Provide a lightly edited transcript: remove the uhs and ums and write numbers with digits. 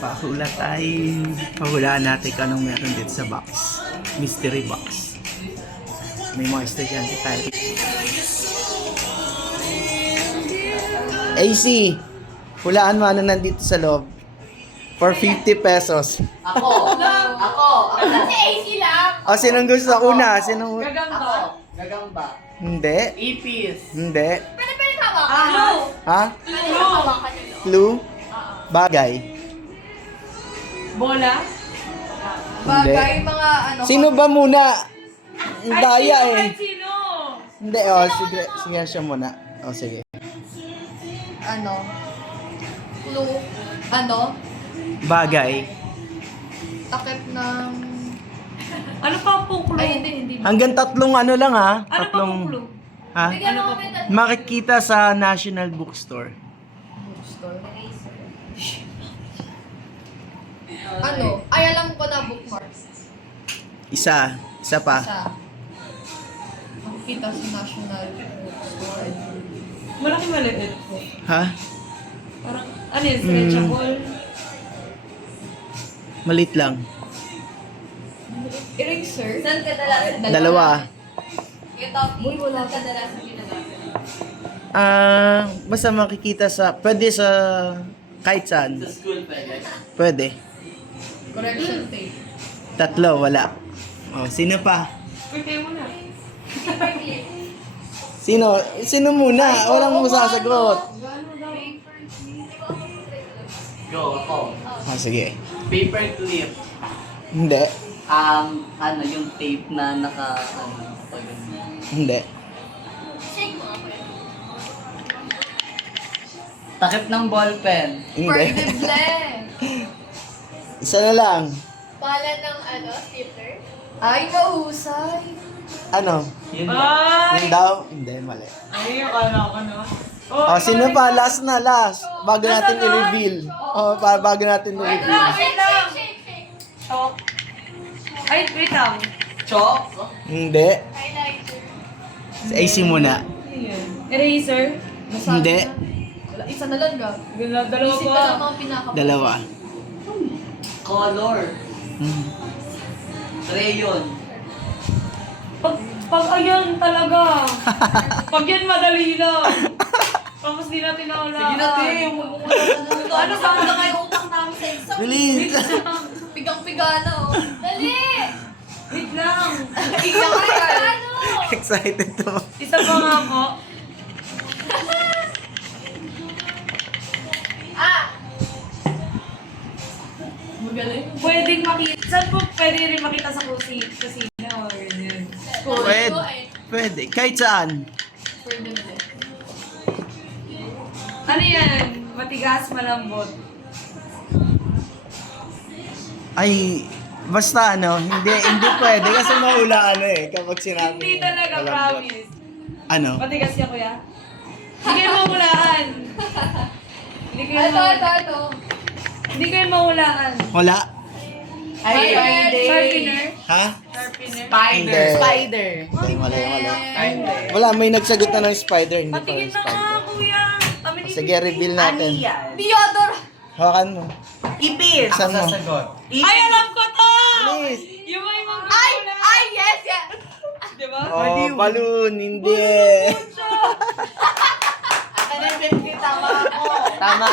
Pakula tayo. Pahulaan natin kung anong meron dito sa box. Mystery box. May mga estudyante tayo. AC, hulaan mo ano nandito sa loob. For 50 pesos. Ako. Kasi AC lang. O, sinong gusto? Una, sinong... Ako. Gagamba. Hindi. Ipis. Hindi. Pwede hawakan. Ha? Pwede hawakan nyo. Clue? Bagay. Bola? Hindi. Bagay, mga ano. Sino ba muna? Ang daya eh. Kahit sino? Hindi, o. Sige, sige siya muna. O, sige. Ano? Clue. Ano? Bagay. Takip ng... Ano pa po clue? Ay, hindi. Hanggang tatlong ano lang ha? Ano pa Tatlong... po clue? Ha? Bigyan mo kami ng Makikita sa National Bookstore. bookstore. Ano? Ay, alam ko na bookmark. Isa. Isa pa. Sa... Makikita sa National Bookstore. Malaki maliit po. Ha? Parang, ano yun, stretchable? Malit lang. Eraser? Saan kadalasan? Dalawa. Yung topic, Uy, wala saan kadalasan ginagamit? Basta makikita sa... Pwede sa... Kahit saan. Sa school pwede. Pwede. Correction tape. Tatlo, wala. O, sino pa? Uy, kayo muna. Sino? Sino muna? Walang masasagot. Go, ako. Sige. Paper clip. Hindi. Ano, yung tape na pag... Hindi. Shake mo ako yun. Takip ng ballpen. Hindi. Perdible. Isa na lang. Pala ng ano, stapler? Ay, mahusay. Ano? Yun. Ay! Yun daw? Hindi, mali. Ay, akala ko na. O, sino pa? Last na, last. Bago natin i-reveal. O, bago natin i-reveal. Wait lang. Shake. Chalk. Ay, wait lang. Chalk. Hindi. Highlighter. Sa AC muna. Ano yun? Eraser? Hindi. Wala, isa na lang ga. Dalawa Isip po. ka ng mga pinaka- Dalawa. Color. Hmm. Crayon. Pag ayun talaga. Pag yan madali lang. Tapos di natin naulaan. Sige na, te. Ano ba na kayo utang namin sa exam? Bilis! Pigang-piga na, oh. Dali! Wait lang. Pigang-piga ano? Excited to. Isa pa nga po. Ah! Magaling. Pwedeng makita. Saan po pwede rin makita sa kusina or ganyan? Pwede. Pwede. Kahit saan. Perdible. Ano yan? Matigas, malambot. Ay, basta ano, hindi pwede kasi mahula ano eh kapag sinabi. Hindi mo, talaga, malambot. promise. Ano? Matigas ka, kuya? Hindi kayo mahulaan. Hindi kayo Ito. Hindi kayo mahulaan. Wala? Ay, Sharpener? Ha? Sharpener? Hindi. Spider. Mali. Hindi. Wala, may nagsagot na ng spider, hindi pa Patingin rin na nga, spider. kuya. Kami ni Sige, reveal natin. Theodore! Hawakan mo. Ipis. Saan mo? Ay, alam ko to! Please. Yung may mga Ay, yes! Diba? Oh, balloon, hindi. Tama ako. Tama.